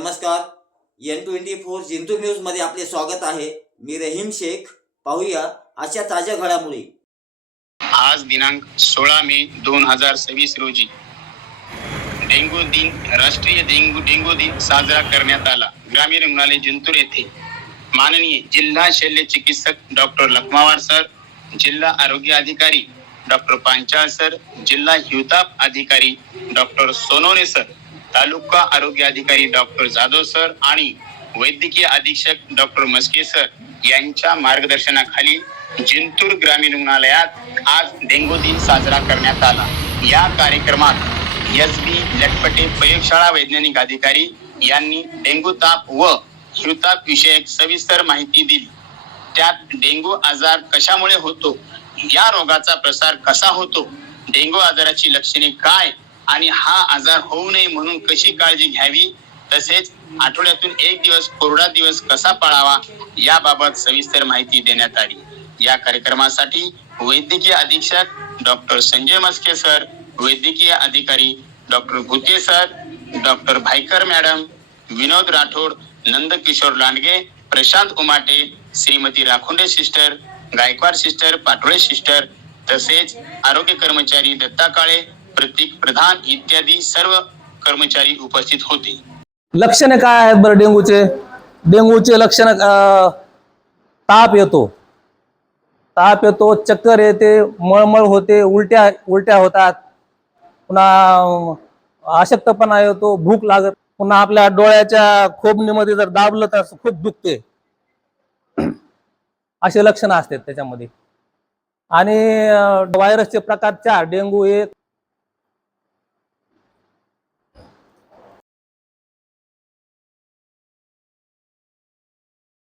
नमस्कार, N24 Jintur news मध्ये आपले स्वागत आहे। मी रहीम शेख। पाहूया आजच्या ताज्या घडामोडी। आज दिनांक 16 मे 2026 रोजी डेंगू दिन राष्ट्रीय डेंगू दिन साजरा करण्यात आला। ग्रामीण रुग्णालय जिंतूर येथे माननीय जिल्हा शल्य चिकित्सक डॉक्टर लखमावार सर, जिल्हा आरोग्य अधिकारी डॉक्टर पांचाळ सर, जिल्हा हिवताप अधिकारी डॉक्टर सोनवणे सर, तालुका आरोग्य अधिकारी डॉक्टर जाधव सर आणि वैद्यकीय अधीक्षक डॉक्टर मस्के सर यांच्या मार्गदर्शनाखाली जिंतूर ग्रामीण रुग्णालयात आज डेंगू दिन साजरा करण्यात आला। या कार्यक्रमात SB लटपटे प्रयोगशाळा वैज्ञानिक अधिकारी यांनी डेंगू ताप व हिवताप विषयक सविस्तर माहिती दिली। त्यात डेंगू आजार कशामुळे होतो, या रोगाचा प्रसार कसा होतो, डेंगू आजाराची लक्षणे काय आणि हा आजार होऊ नये म्हणून कशी काळजी घ्यावी, तसेच आठवड्यातून एक दिवस कोरडा दिवस कसा पाळावा याबाबत सविस्तर माहिती देण्यात आली। या कार्यक्रमासाठी वैद्यकीय अधीक्षक डॉक्टर संजय मस्के सर, वैद्यकीय अधिकारी doctor Bhute sir, doctor Bhaikar madam, Vinod Rathod, Nandkishor Landge, Prashant Umate, Shrimati Rakhunde sister, Gaikwad sister, Patole sister तसेच आरोग्य कर्मचारी दत्ता काळे, प्रतीक प्रधान इत्यादी सर्व कर्मचारी उपस्थित होते। लक्षणे काय आहेत बरं डेंगूचे? डेंगूचे लक्षण ताप येतो, चक्कर येते, मळमळ होते, उलट्या होतात, पुन्हा अशक्तपणा येतो, भूक लागत, पुन्हा आपल्या डोळ्याच्या खोबणीमध्ये जर दाबलं तर खूप दुखते, असे लक्षण असतात त्याच्यामध्ये। आणि व्हायरसचे प्रकार 4, डेंगू 1,